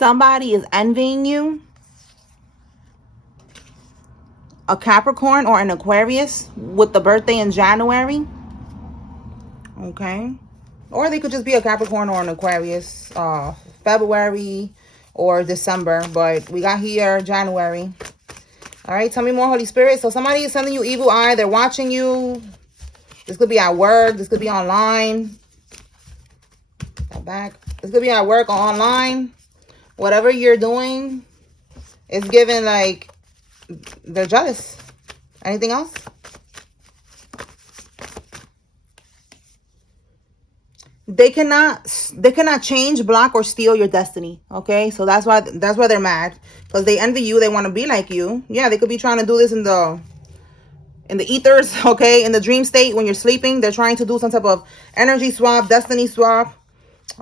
Somebody is envying you. A Capricorn or an Aquarius with the birthday in January. Okay. Or they could just be a Capricorn or an Aquarius, February or December. But we got here January. All right. Tell me more, Holy Spirit. So somebody is sending you evil eye. They're watching you. This could be at work. This could be online. Back. This could be at work or online. Whatever you're doing is given like they're jealous. Anything else? They cannot change, block, or steal your destiny. Okay, so that's why they're mad, because they envy you. They want to be like you. Yeah, they could be trying to do this in the ethers. Okay, in the dream state when you're sleeping, they're trying to do some type of energy swap, destiny swap.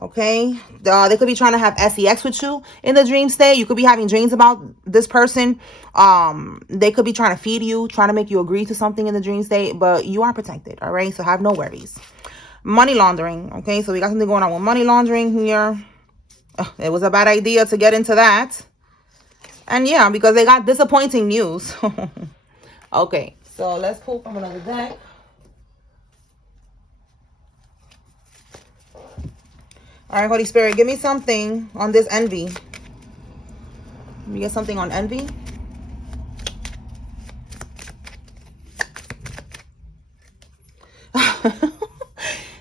Okay, they could be trying to have sex with you in the dream state. You could be having dreams about this person. They could be trying to feed you, trying to make you agree to something in the dream state, but you are protected. All right, so have no worries. Money laundering. Okay, so we got something going on with money laundering here. It was a bad idea to get into that. And yeah, because they got disappointing news. Okay, so let's pull from another deck. All right, Holy Spirit, give me something on this envy. Let me get something on envy.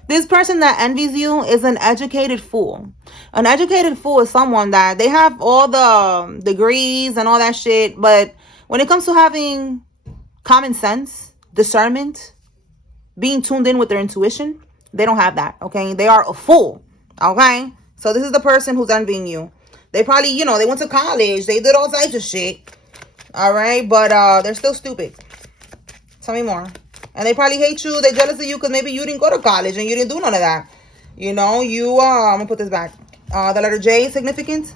This person that envies you is an educated fool. An educated fool is someone that they have all the degrees and all that shit, but when it comes to having common sense, discernment, being tuned in with their intuition, they don't have that. Okay, they are a fool. Okay, so this is the person who's envying you. They probably, they went to college, they did all types of shit. All right, but they're still stupid. Tell me more. And they probably hate you. They're jealous of you because maybe you didn't go to college and you didn't do none of that. I'm gonna put this back. The letter J is significant.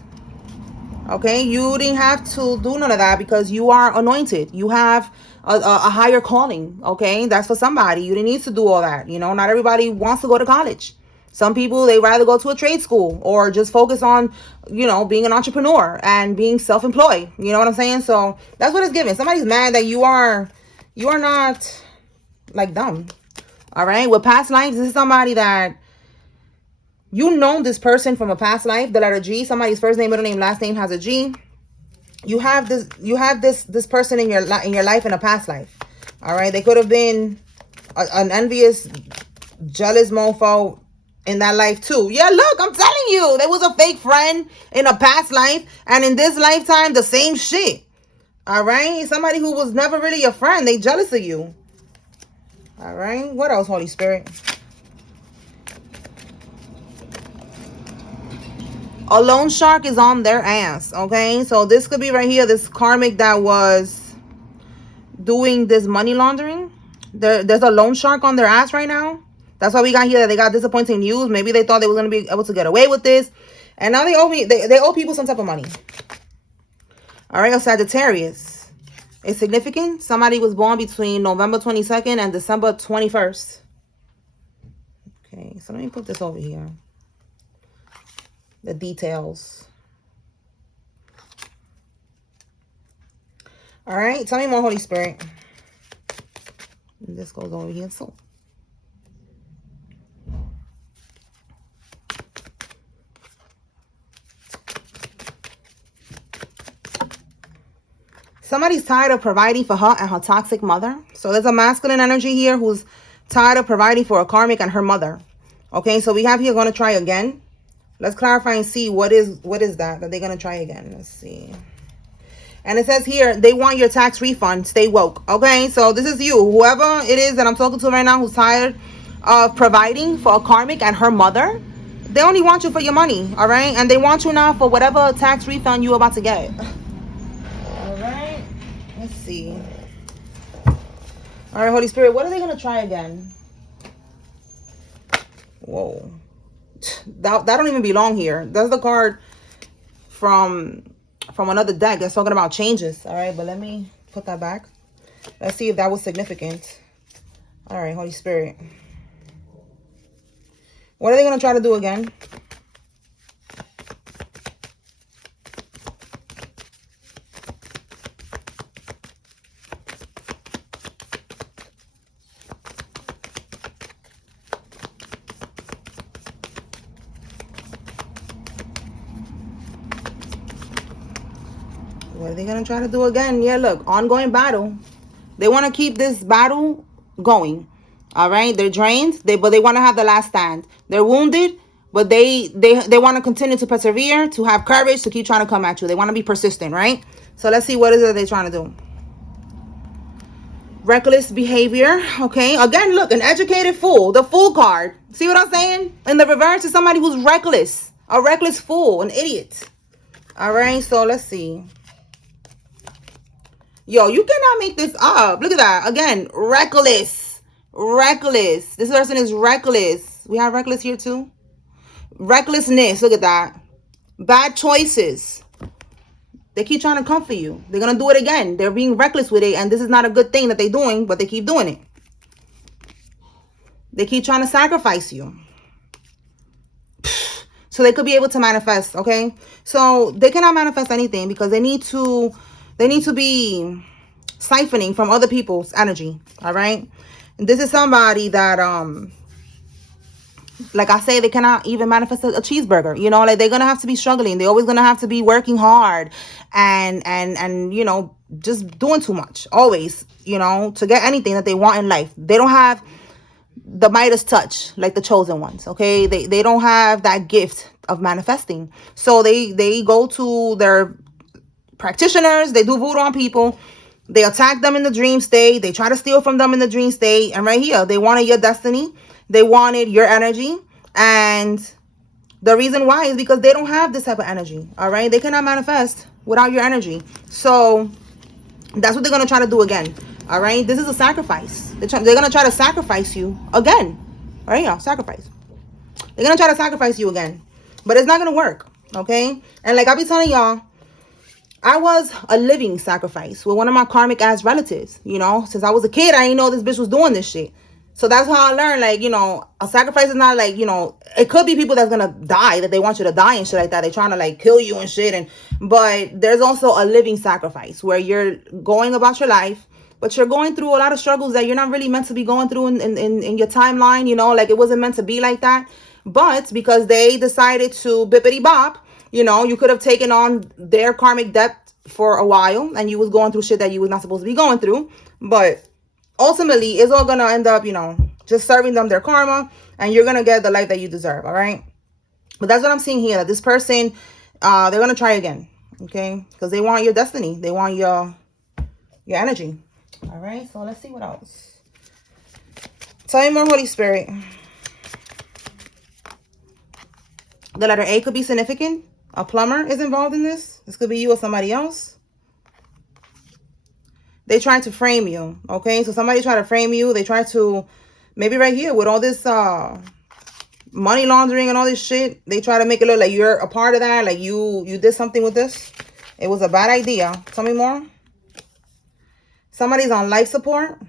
Okay, you didn't have to do none of that because you are anointed. You have a higher calling. Okay, that's for somebody. You didn't need to do all that. Not everybody wants to go to college. Some people, they rather go to a trade school or just focus on, being an entrepreneur and being self-employed. You know what I'm saying? So that's what it's given. Somebody's mad that you are not like dumb. All right, with past lives, this is somebody that you know this person from a past life. The letter G, somebody's first name, middle name, last name has a G. You have this person in your life in a past life. All right, they could have been an envious, jealous mofo in that life too. Yeah, look, I'm telling you, there was a fake friend in a past life, and in this lifetime, the same shit. All right, somebody who was never really a friend, they jealous of you. All right, what else, Holy Spirit? A loan shark is on their ass. Okay, so this could be right here, this karmic that was doing this money laundering. There's a loan shark on their ass right now. That's why we got here that they got disappointing news. Maybe they thought they were going to be able to get away with this, and now they owe people some type of money. All right, a Sagittarius. It's significant. Somebody was born between November 22nd and December 21st. Okay, so let me put this over here. The details. All right, tell me more, Holy Spirit. And this goes over here too. Somebody's tired of providing for her and her toxic mother. So there's a masculine energy here who's tired of providing for a karmic and her mother. Okay, so we have here going to try again. Let's clarify and see what is that they're going to try again. Let's see. And it says here, they want your tax refund. Stay woke. Okay, so this is you. Whoever it is that I'm talking to right now who's tired of providing for a karmic and her mother, they only want you for your money. All right, and they want you now for whatever tax refund you're about to get. Let's see. All right, Holy Spirit, what are they going to try again? Whoa. That don't even belong here. That's the card from another deck that's talking about changes. All right, but let me put that back. Let's see if that was significant. All right, Holy Spirit. What are they going to try to do again? What are they going to try to do again? Yeah, look, ongoing battle. They want to keep this battle going. All right, they're drained. But they want to have the last stand. They're wounded, but they want to continue to persevere, to have courage, to keep trying to come at you. They want to be persistent, right? So let's see what is it they're trying to do. Reckless behavior. Okay, again, look, an educated fool. The fool card. See what I'm saying? In the reverse is somebody who's reckless. A reckless fool, an idiot. All right, so let's see. Yo, you cannot make this up. Look at that. Again, reckless. Reckless. This person is reckless. We have reckless here too. Recklessness. Look at that. Bad choices. They keep trying to comfort you. They're going to do it again. They're being reckless with it. And this is not a good thing that they're doing, but they keep doing it. They keep trying to sacrifice you. So they could be able to manifest, okay? So they cannot manifest anything because they need to be siphoning from other people's energy, all right? And this is somebody that like I say, they cannot even manifest a cheeseburger, you know, like they're gonna have to be struggling. They're always gonna have to be working hard and you know, just doing too much always, you know, to get anything that they want in life. They don't have the Midas touch like the chosen ones, okay? They don't have that gift of manifesting. So they go to their practitioners, they do voodoo on people, they attack them in the dream state, they try to steal from them in the dream state, and right here they wanted your destiny, they wanted your energy, and the reason why is because they don't have this type of energy, all right? They cannot manifest without your energy. So that's what they're going to try to do again, all right? This is a sacrifice. They're going to try to sacrifice you again, right? Yeah, sacrifice. They're going to try to sacrifice you again, but it's not going to work, okay? And like I be telling y'all, I was a living sacrifice with one of my karmic ass relatives, you know? Since I was a kid, I didn't know this bitch was doing this shit. So that's how I learned, like, you know, a sacrifice is not like, you know, it could be people that's going to die, that they want you to die and shit like that. They're trying to, like, kill you and shit. But there's also a living sacrifice where you're going about your life, but you're going through a lot of struggles that you're not really meant to be going through in your timeline, you know? Like, it wasn't meant to be like that. But because they decided to bippity bop, you know, you could have taken on their karmic debt for a while and you was going through shit that you was not supposed to be going through. But ultimately, it's all going to end up, you know, just serving them their karma, and you're going to get the life that you deserve, all right? But that's what I'm seeing here, that this person, they're going to try again, okay? Because they want your destiny. They want your energy, all right? So let's see what else. Tell me more, Holy Spirit. The letter A could be significant. A plumber is involved in this. This could be you or somebody else. They try to frame you, okay? So somebody try to frame you. They try to, maybe right here with all this money laundering and all this shit, they try to make it look like you're a part of that, like you did something with this. It was a bad idea. Tell me more. Somebody's on life support.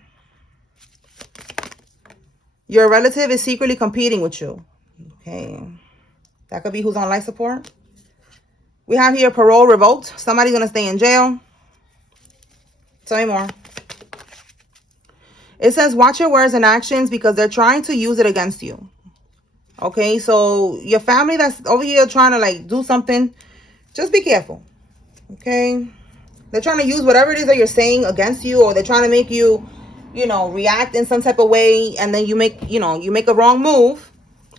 Your relative is secretly competing with you, okay? That could be who's on life support. We have here parole revoked. Somebody's going to stay in jail. Tell me more. It says, watch your words and actions because they're trying to use it against you. Okay, so your family that's over here trying to, like, do something, just be careful. Okay? They're trying to use whatever it is that you're saying against you, or they're trying to make you, you know, react in some type of way, and then you make, you know, you make a wrong move.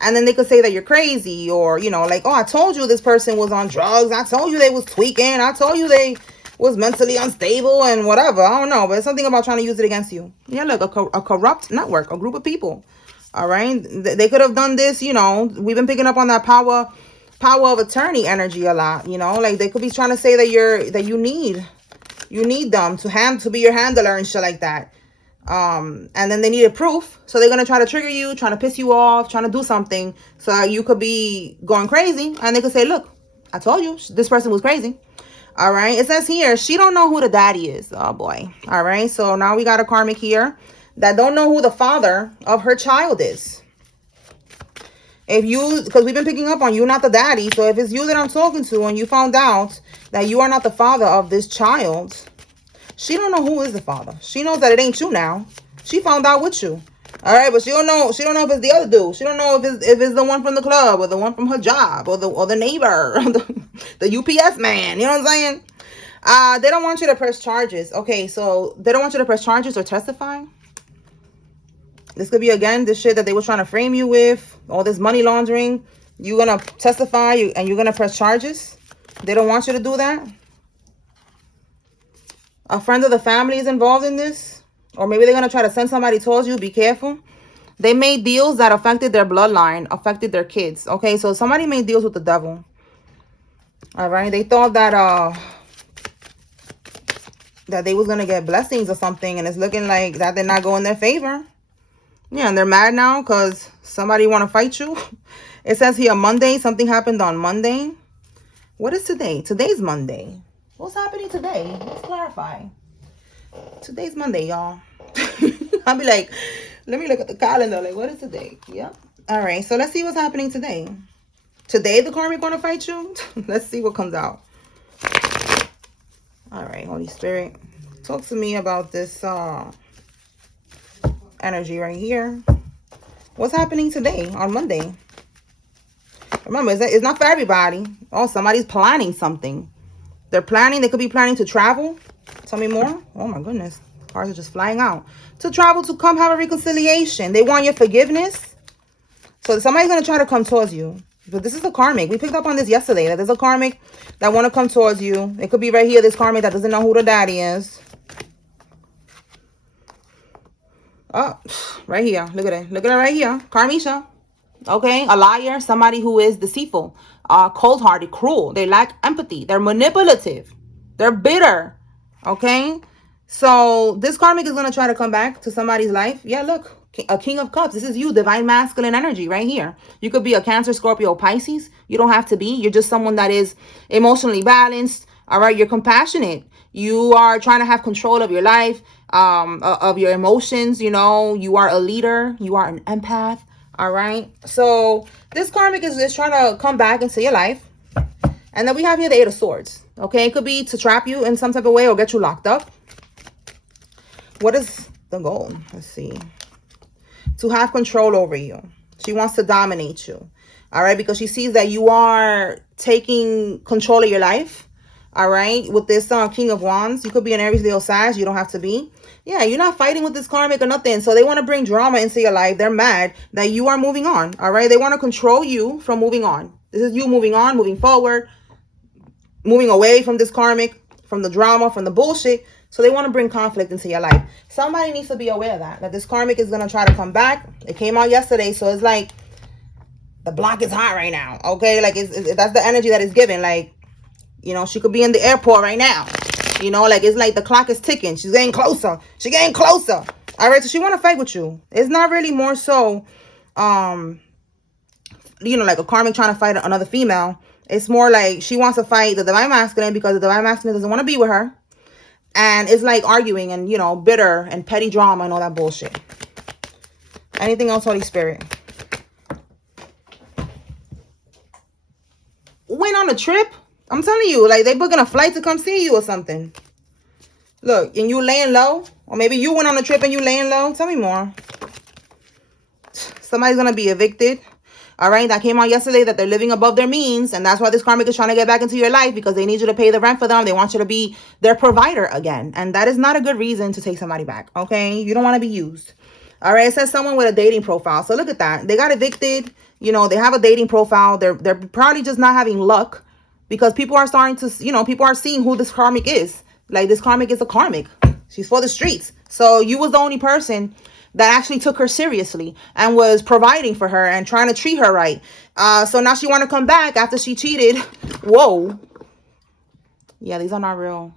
And then they could say that you're crazy, or, you know, like, oh, I told you this person was on drugs. I told you they was tweaking. I told you they was mentally unstable and whatever. I don't know. But it's something about trying to use it against you. Yeah, look, a corrupt network, a group of people. All right. They could have done this, you know. We've been picking up on that power of attorney energy a lot, you know. Like, they could be trying to say that you need them to be your handler and shit like that. And then they needed proof, so they're gonna try to trigger you, trying to piss you off, trying to do something so you could be going crazy, and they could say, look, I told you this person was crazy. All right, it says here she don't know who the daddy is. Oh boy. All right, so now we got a karmic here that don't know who the father of her child is. If you, because we've been picking up on you not the daddy, so if it's you that I'm talking to and you found out that you are not the father of this child, she don't know who is the father. She knows that it ain't you now. She found out with you. All right, but she don't know if it's the other dude. She don't know if it's the one from the club, or the one from her job, or the neighbor, or the UPS man. You know what I'm saying? They don't want you to press charges. Okay, so they don't want you to press charges or testify. This could be, again, the shit that they were trying to frame you with. All this money laundering. You're going to testify and you're going to press charges. They don't want you to do that. A friend of the family is involved in this. Or maybe they're going to try to send somebody towards you. Be careful. They made deals that affected their bloodline, affected their kids. Okay, so somebody made deals with the devil. All right, they thought that they was going to get blessings or something. And it's looking like that did not go in their favor. Yeah, and they're mad now because somebody want to fight you. It says here Monday. Something happened on Monday. What is today? Today's Monday. What's happening today? Let's clarify. Today's Monday, y'all. I'll be like, let me look at the calendar. Like, what is today? Yep. All right, so let's see what's happening today. Today, the Karmic want to fight you? Let's see what comes out. All right, Holy Spirit. Talk to me about this energy right here. What's happening today on Monday? Remember, it's not for everybody. Oh, somebody's planning something. They're planning. They could be planning to travel. Tell me more. Oh, my goodness. Cards are just flying out. To travel, to come have a reconciliation. They want your forgiveness. So somebody's going to try to come towards you. But this is the Karmic. We picked up on this yesterday. That there's a Karmic that want to come towards you. It could be right here, this Karmic that doesn't know who the daddy is. Oh, right here. Look at it. Look at it right here. Karmisha. Okay, a liar, somebody who is deceitful, cold-hearted, cruel. They lack empathy. They're manipulative. They're bitter. Okay, so this Karmic is going to try to come back to somebody's life. Yeah, look, a King of Cups. This is you, divine masculine energy right here. You could be a Cancer, Scorpio, Pisces. You don't have to be. You're just someone that is emotionally balanced. All right, you're compassionate. You are trying to have control of your life, of your emotions. You know, you are a leader. You are an empath. All right, so this Karmic is just trying to come back into your life. And then we have here the Eight of Swords. Okay, it could be to trap you in some type of way or get you locked up. What is the goal? Let's see. To have control over you. She wants to dominate you. All right, because she sees that you are taking control of your life. All right, with this King of Wands. You could be an Aries, Leo, Sag. You don't have to be. Yeah, you're not fighting with this Karmic or nothing. So they want to bring drama into your life. They're mad that you are moving on. All right, they want to control you from moving on. This is you moving on, moving forward, moving away from this Karmic, from the drama, from the bullshit. So they want to bring conflict into your life. Somebody needs to be aware of that this Karmic is going to try to come back. It came out yesterday, so it's like the block is hot right now. Okay, like that's the energy that is given. Like, you know, she could be in the airport right now. You know, like it's like the clock is ticking. She's getting closer. She's getting closer. All right, so she want to fight with you. It's not really more so, you know, like a Karmic trying to fight another female. It's more like she wants to fight the divine masculine because the divine masculine doesn't want to be with her. And it's like arguing and, you know, bitter and petty drama and all that bullshit. Anything else, Holy Spirit? Went on a trip? I'm telling you, like they booking a flight to come see you or something. Look, and you laying low? Or maybe you went on a trip and you laying low? Tell me more. Somebody's going to be evicted. All right, that came out yesterday that they're living above their means. And that's why this Karmic is trying to get back into your life because they need you to pay the rent for them. They want you to be their provider again. And that is not a good reason to take somebody back. Okay, you don't want to be used. All right, it says someone with a dating profile. So look at that. They got evicted. You know, they have a dating profile. They're probably just not having luck because people are starting to, you know, people are seeing who this Karmic is. Like this Karmic is a Karmic. She's for the streets. So you was the only person that actually took her seriously and was providing for her and trying to treat her right. So now she want to come back after she cheated. Whoa. Yeah, these are not real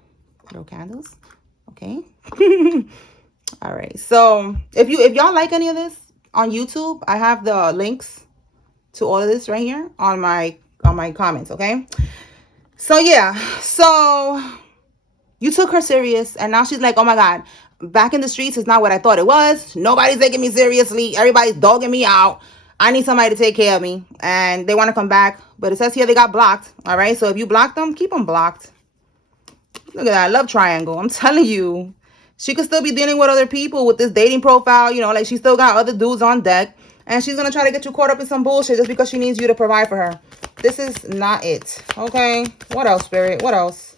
candles. Okay. All right. So if y'all like any of this on YouTube, I have the links to all of this right here on my comments. Okay. So yeah. So you took her serious and now she's like, oh my God, back in the streets is not what I thought it was. Nobody's taking me seriously. Everybody's dogging me out. I need somebody to take care of me. And they want to come back. But it says here they got blocked. All right. So if you block them, keep them blocked. Look at that love triangle. I'm telling you. She could still be dealing with other people with this dating profile. You know, like she still got other dudes on deck. And she's going to try to get you caught up in some bullshit just because she needs you to provide for her. This is not it. Okay. What else, Spirit? What else?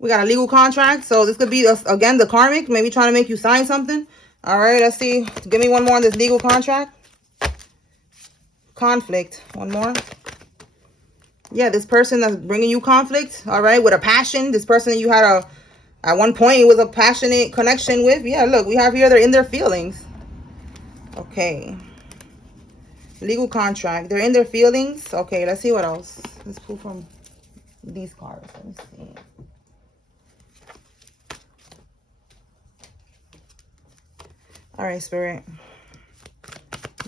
We got a legal contract. So this could be, again, the karmic. Maybe trying to make you sign something. All right, let's see. Give me one more on this legal contract. Conflict. One more. Yeah, this person that's bringing you conflict. All right, with a passion. This person that you had at one point, it was a passionate connection with. Yeah, look, we have here, they're in their feelings. Okay. Legal contract. They're in their feelings. Okay, let's see what else. Let's pull from these cards. Let me see. All right, Spirit.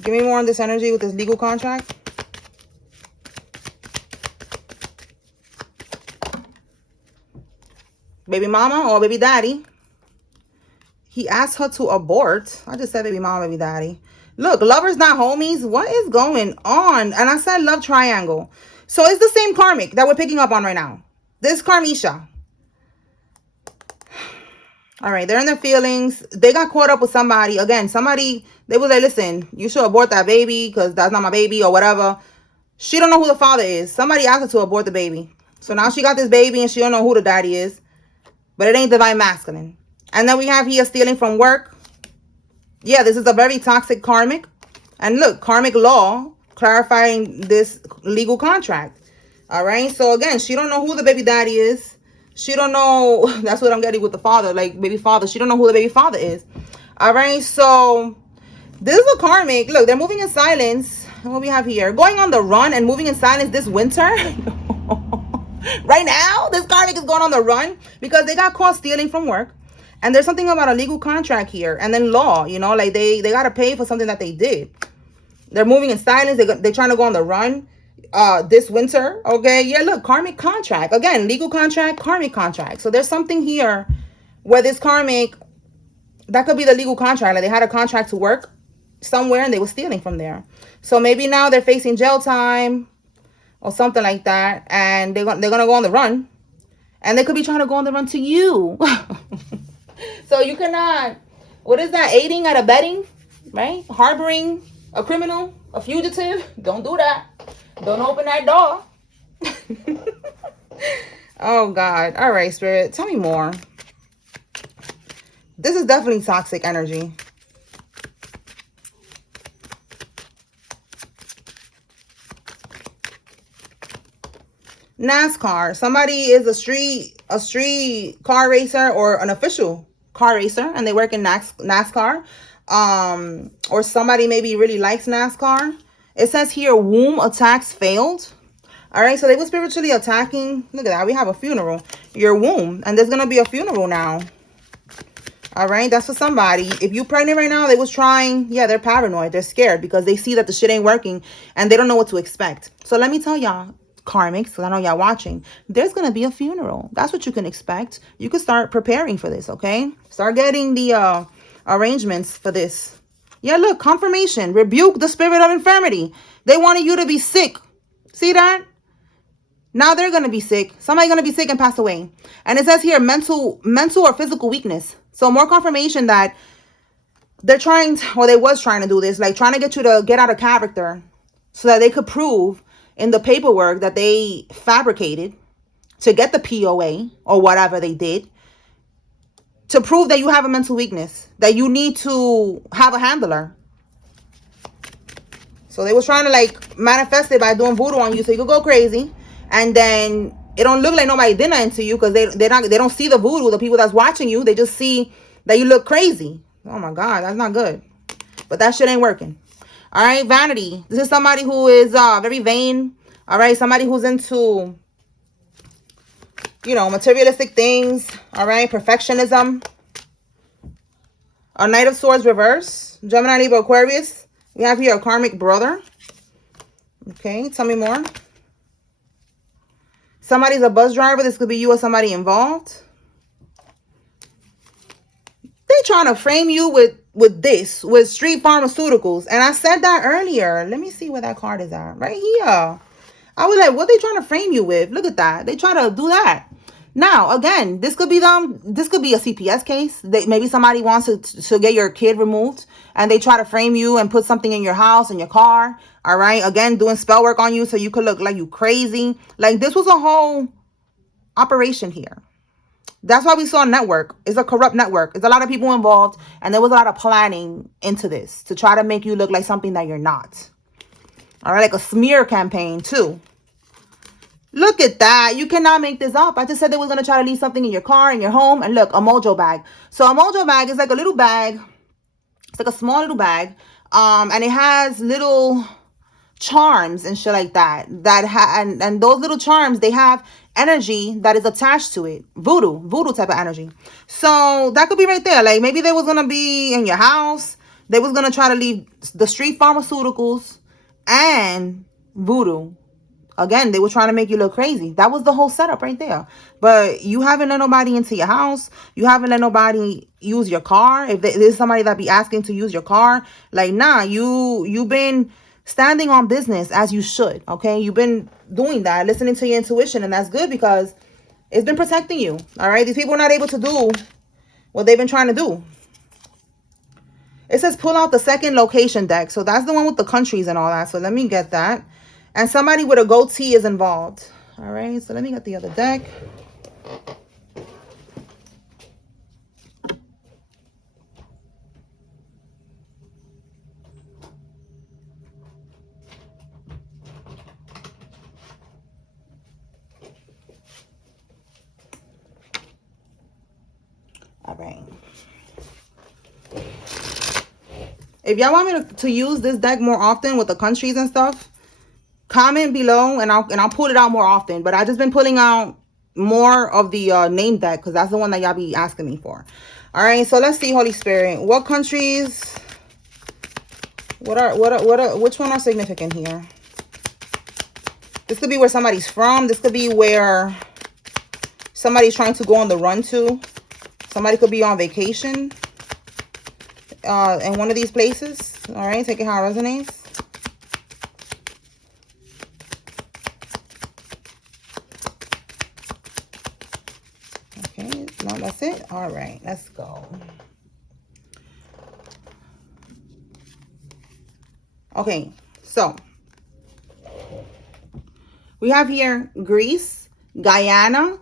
Give me more on this energy with this legal contract. Baby mama or baby daddy. He asked her to abort. I just said baby mama, baby daddy. Look, lovers not homies. What is going on? And I said love triangle. So it's the same karmic that we're picking up on right now. This karmisha. All right, they're in their feelings. They got caught up with somebody. Again, somebody, they was like, listen, you should abort that baby because that's not my baby or whatever. She don't know who the father is. Somebody asked her to abort the baby. So now she got this baby and she don't know who the daddy is. But it ain't divine masculine. And then we have here stealing from work. Yeah, this is a very toxic karmic. And look, karmic law clarifying this legal contract. All right. So again, she don't know who the baby daddy is. She don't know. That's what I'm getting with the father, like baby father. She don't know who the baby father is. All right. So this is a karmic. Look, they're moving in silence. What we have here? Going on the run and moving in silence this winter. Right now, this karmic is going on the run because they got caught stealing from work. And there's something about a legal contract here. And then law, you know, like they got to pay for something that they did. They're moving in silence. They're trying to go on the run this winter. Okay. Yeah, look, karmic contract. Again, legal contract, karmic contract. So there's something here where this karmic, that could be the legal contract. Like they had a contract to work somewhere and they were stealing from there. So maybe now they're facing jail time or something like that. And they're going to go on the run. And they could be trying to go on the run to you. So you cannot, what is that? Aiding and abetting, right? Harboring a criminal, a fugitive. Don't do that. Don't open that door. Oh, God. All right, Spirit. Tell me more. This is definitely toxic energy. NASCAR. Somebody is a street car racer or an official car racer and they work in NASCAR. Or somebody maybe really likes NASCAR. It says here womb attacks failed. All right, so they were spiritually attacking. Look at that. We have a funeral. Your womb. And there's going to be a funeral now. All right, that's for somebody. If you're pregnant right now, they was trying. Yeah, they're paranoid. They're scared because they see that the shit ain't working and they don't know what to expect. So let me tell y'all, karmics, because I know y'all watching, there's going to be a funeral. That's what you can expect. You can start preparing for this, okay? Start getting the arrangements for this. Yeah, look, confirmation. Rebuke the spirit of infirmity. They wanted you to be sick. See that? Now they're going to be sick. Somebody's going to be sick and pass away. And it says here mental or physical weakness. So more confirmation that they're trying to, or they was trying to do this, like trying to get you to get out of character so that they could prove in the paperwork that they fabricated to get the POA or whatever they did to prove that you have a mental weakness, that you need to have a handler. So they was trying to like manifest it by doing voodoo on you so you could go crazy. And then it don't look like nobody did nothing to you because they don't see the voodoo, the people that's watching you. They just see that you look crazy. Oh my God, that's not good. But that shit ain't working. All right, vanity. This is somebody who is very vain. All right, somebody who's into, you know, materialistic things. All right, perfectionism. A Knight of Swords reverse. Gemini, Libra, Aquarius. We have here a karmic brother. Okay, tell me more. Somebody's a bus driver. This could be you or somebody involved. They trying to frame you with street pharmaceuticals. And I said that earlier. Let me see where that card is at. Right here. I was like, what they trying to frame you with? Look at that. They try to do that. Now, again, this could be them. This could be a CPS case. Maybe somebody wants to get your kid removed and they try to frame you and put something in your house, in your car. All right. Again, doing spell work on you so you could look like you crazy. Like this was a whole operation here. That's why we saw a network. It's a corrupt network. There's a lot of people involved, and there was a lot of planning into this to try to make you look like something that you're not. All right, like a smear campaign too. Look at that. You cannot make this up. I just said they was going to try to leave something in your car, in your home, and look, a Mojo bag. So a Mojo bag is like a little bag. It's like a small little bag, and it has little charms and shit like that. And those little charms, they have energy that is attached to it. Voodoo type of energy. So that could be right there. Like maybe they was gonna be in your house. They was gonna try to leave the street pharmaceuticals and voodoo. Again, they were trying to make you look crazy. That was the whole setup right there. But you haven't let nobody into your house. You haven't let nobody use your car. If there's somebody that be asking to use your car, like, nah, you've been standing on business as you should, okay? You've been doing that, listening to your intuition, and that's good because it's been protecting you, all right? These people are not able to do what they've been trying to do. It says pull out the second location deck. So that's the one with the countries and all that. So let me get that. And somebody with a goatee is involved. All right, so let me get the other deck. All right. If y'all want me to use this deck more often with the countries and stuff, comment below and I'll pull it out more often. But I just been pulling out more of the name deck because that's the one that y'all be asking me for. All right, so let's see, Holy Spirit, what countries? Which one are significant here? This could be where somebody's from. This could be where somebody's trying to go on the run to. Somebody could be on vacation in one of these places. All right, take it how it resonates. Okay, no, that's it. All right, let's go. Okay, so we have here Greece, Guyana,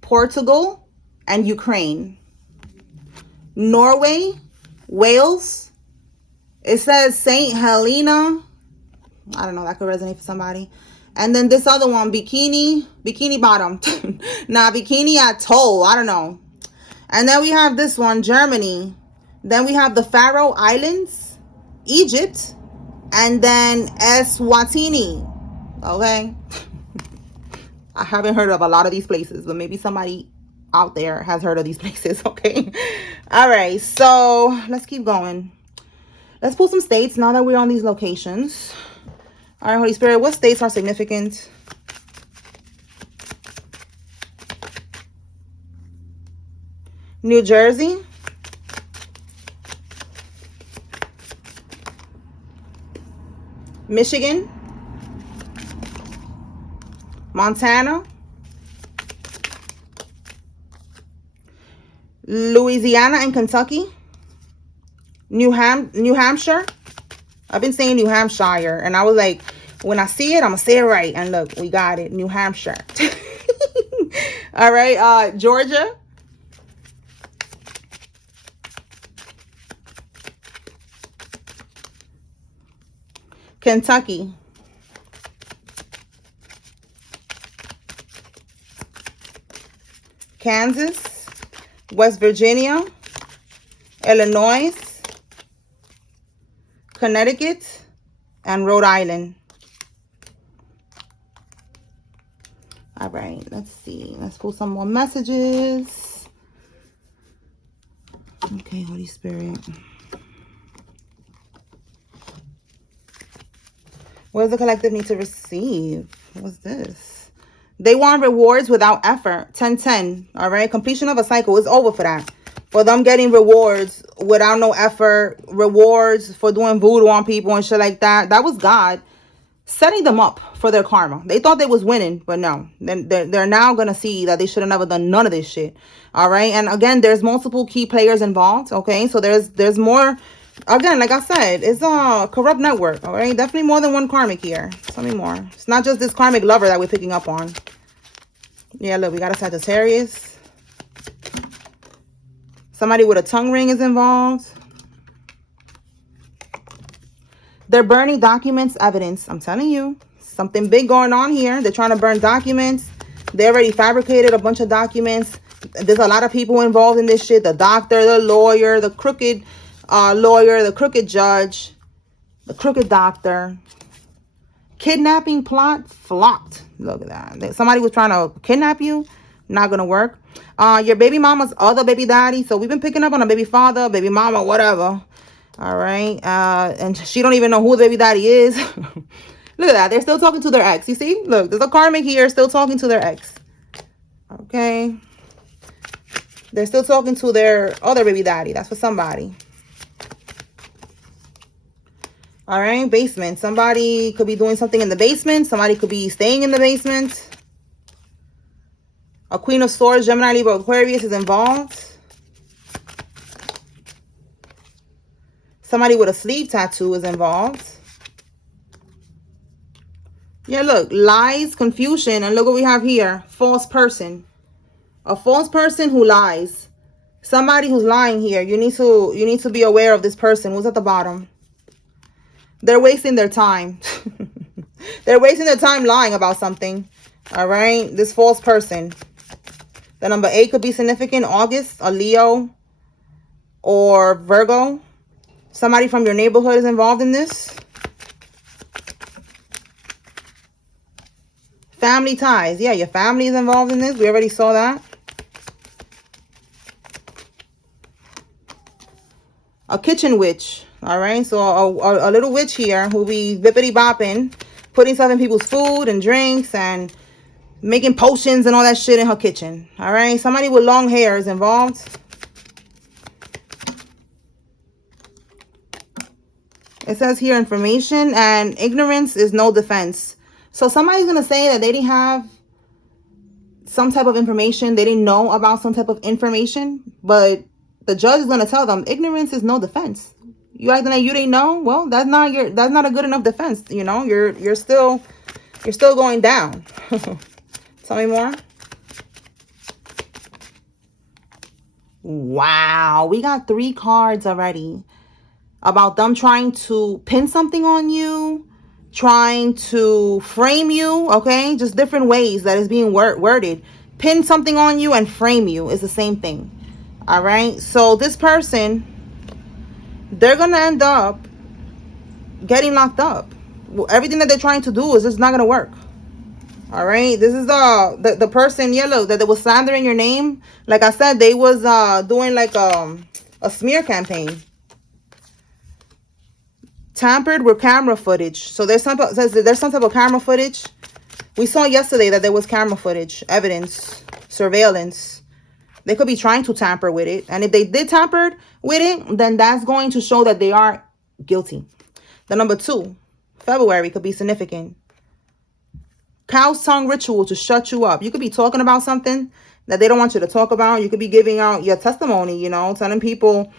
Portugal, and Ukraine. Norway, Wales. It says St. Helena. I don't know, that could resonate for somebody. And then this other one, Bikini Bottom. Nah, Bikini Atoll. I don't know. And then we have this one, Germany. Then we have the Faroe Islands, Egypt, and then Eswatini. Okay. I haven't heard of a lot of these places, but maybe somebody out there has heard of these places. Okay. All right. So let's keep going. Let's pull some states now that we're on these locations. All right, Holy Spirit, what states are significant? New Jersey. Michigan. Montana. Louisiana and Kentucky. New Hampshire. I've been saying New Hampshire, and I was like, when I see it, I'm gonna say it right. And look, we got it, New Hampshire. All right, Georgia. Kentucky. Kansas. West Virginia. Illinois. Connecticut, and Rhode Island. All right, let's see. Let's pull some more messages. Okay, Holy Spirit. What does the collective need to receive? What's this? They want rewards without effort. 10-10. All right, completion of a cycle is over for that. For them getting rewards without no effort, rewards for doing voodoo on people and shit like that. That was God setting them up for their karma. They thought they was winning, but no. They're now going to see that they should have never done none of this shit. All right. And again, there's multiple key players involved. Okay. So there's more. Again, like I said, it's a corrupt network. All right. Definitely more than one karmic here. Tell me more. It's not just this karmic lover that we're picking up on. Yeah, look, we got a Sagittarius. Somebody with a tongue ring is involved. They're burning documents, evidence. I'm telling you, something big going on here. They're trying to burn documents. They already fabricated a bunch of documents. There's a lot of people involved in this shit. The doctor, the lawyer, the crooked lawyer, the crooked judge, the crooked doctor. Kidnapping plot flopped. Look at that. Somebody was trying to kidnap you. Not gonna work. Your baby mama's other baby daddy. So we've been picking up on a baby father, baby mama, whatever. All right. And she don't even know who the baby daddy is. Look at that. They're still talking to their ex. You see? Look, there's a karmic here still talking to their ex. Okay. They're still talking to their other baby daddy. That's for somebody. All right. Basement. Somebody could be doing something in the basement. Somebody could be staying in the basement. A Queen of Swords, Gemini, Libra, Aquarius is involved. Somebody with a sleeve tattoo is involved. Yeah, look. Lies, confusion. And look what we have here. False person. A false person who lies. Somebody who's lying here. You need to be aware of this person who's at the bottom. They're wasting their time. They're wasting their time lying about something. All right. This false person. The number 8 could be significant. August, a Leo or Virgo. Somebody from your neighborhood is involved in this. Family ties. Yeah, your family is involved in this. We already saw that. A kitchen witch. All right. So a little witch here who be bippity bopping, putting stuff in people's food and drinks and making potions and all that shit in her kitchen. All right. Somebody with long hair is involved. It says here information, and ignorance is no defense. So somebody's going to say that they didn't have some type of information. They didn't know about some type of information. But the judge is going to tell them ignorance is no defense. You acting like you didn't know? Well, that's not a good enough defense. You know, you're still going down. Tell me more. Wow, we got 3 cards already about them trying to pin something on you, trying to frame you. Okay, just different ways that is being worded. Pin something on you and frame you is the same thing. All right, so this person, they're gonna end up getting locked up. Everything that they're trying to do is just not gonna work. All right, this is the person, yellow, that was slandering your name. Like I said, they was doing like a smear campaign. Tampered with camera footage. So there's some type of camera footage. We saw yesterday that there was camera footage, evidence, surveillance. They could be trying to tamper with it. And if they did tamper with it, then that's going to show that they are guilty. The number 2, February, could be significant. Cow's tongue ritual to shut you up. You could be talking about something that they don't want you to talk about. You could be giving out your testimony, you know, telling people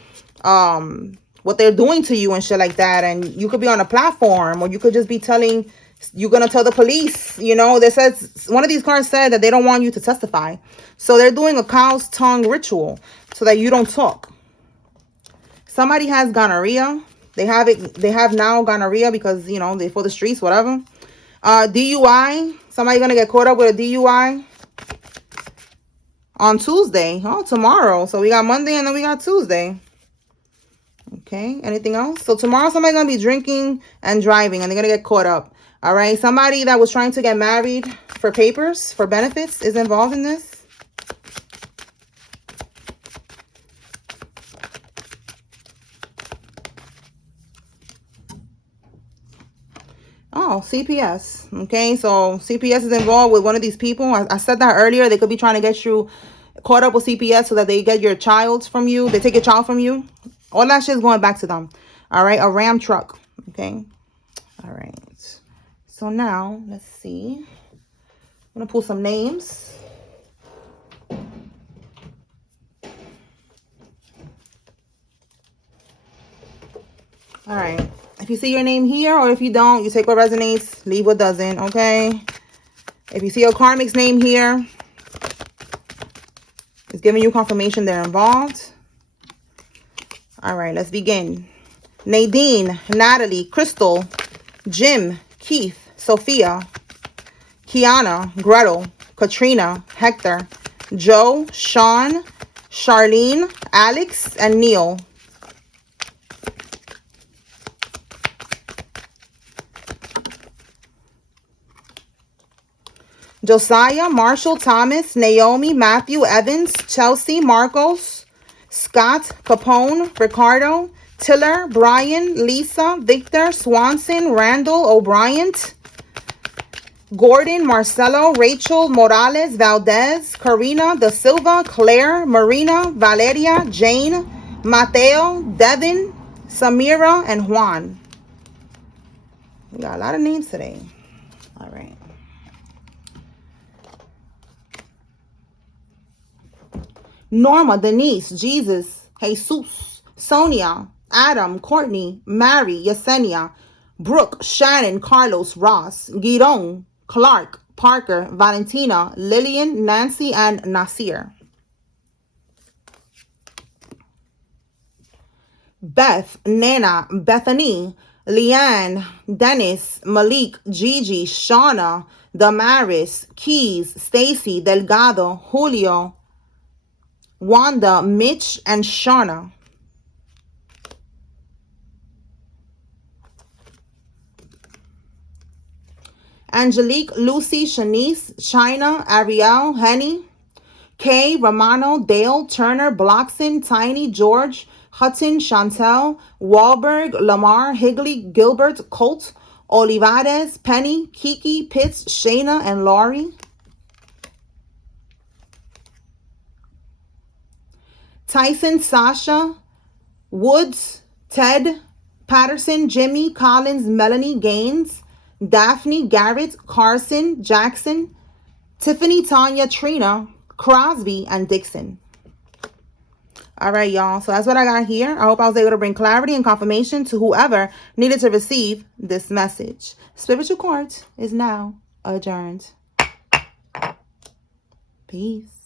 what they're doing to you and shit like that. And you could be on a platform, or you could just be telling, you're going to tell the police, you know. They said, one of these cards said that they don't want you to testify. So they're doing a cow's tongue ritual so that you don't talk. Somebody has gonorrhea. They have now gonorrhea because, you know, they're for the streets, whatever. DUI. Somebody going to get caught up with a DUI on Tuesday. Oh, tomorrow. So we got Monday and then we got Tuesday. Okay, anything else? So tomorrow somebody's going to be drinking and driving and they're going to get caught up. All right, somebody that was trying to get married for papers, for benefits, is involved in this. Oh, CPS. Okay, so CPS is involved with one of these people. I said that earlier. They could be trying to get you caught up with CPS so that they get your child from you. They take your child from you. All that shit is going back to them. All right, a Ram truck. Okay, all right. So now, let's see. I'm going to pull some names. All right. If you see your name here, or if you don't, you take what resonates, leave what doesn't, okay? If you see your karmic's name here, it's giving you confirmation they're involved. All right, let's begin. Nadine, Natalie, Crystal, Jim, Keith, Sophia, Kiana, Gretel, Katrina, Hector, Joe, Sean, Charlene, Alex, and Neil. Josiah, Marshall, Thomas, Naomi, Matthew, Evans, Chelsea, Marcos, Scott, Capone, Ricardo, Tiller, Brian, Lisa, Victor, Swanson, Randall, O'Brien, Gordon, Marcelo, Rachel, Morales, Valdez, Karina, Da Silva, Claire, Marina, Valeria, Jane, Mateo, Devin, Samira, and Juan. We got a lot of names today. All right. Norma, Denise, Jesus, Jesus, Sonia, Adam, Courtney, Mary, Yesenia, Brooke, Shannon, Carlos, Ross, Giron, Clark, Parker, Valentina, Lillian, Nancy, and Nasir. Beth, Nana, Bethany, Leanne, Dennis, Malik, Gigi, Shauna, Damaris, Keys, Stacy, Delgado, Julio, Wanda, Mitch, and Shauna. Angelique, Lucy, Shanice, China, Ariel, Henny, Kay, Romano, Dale, Turner, Bloxon, Tiny, George, Hutton, Chantel, Wahlberg, Lamar, Higley, Gilbert, Colt, Olivares, Penny, Kiki, Pitts, Shayna, and Laurie. Tyson, Sasha, Woods, Ted, Patterson, Jimmy, Collins, Melanie, Gaines, Daphne, Garrett, Carson, Jackson, Tiffany, Tanya, Trina, Crosby, and Dixon. All right, y'all. So that's what I got here. I hope I was able to bring clarity and confirmation to whoever needed to receive this message. Spiritual Court is now adjourned. Peace.